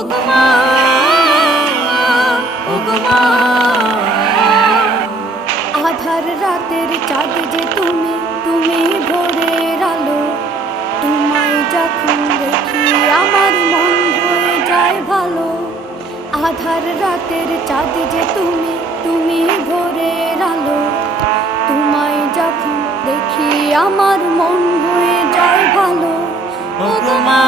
ওগো মা, আধার রাতের চাঁদ যে তুমি, তুমি ভোরের আলো। তোমায় যখন দেখি আমার মন হয়ে যায় ভালো। আধার রাতের চাঁদ যে তুমি, তুমি ভোরের আলো। তোমায় যখন দেখি আমার মন হয়ে যায় ভালো। ওগো মা।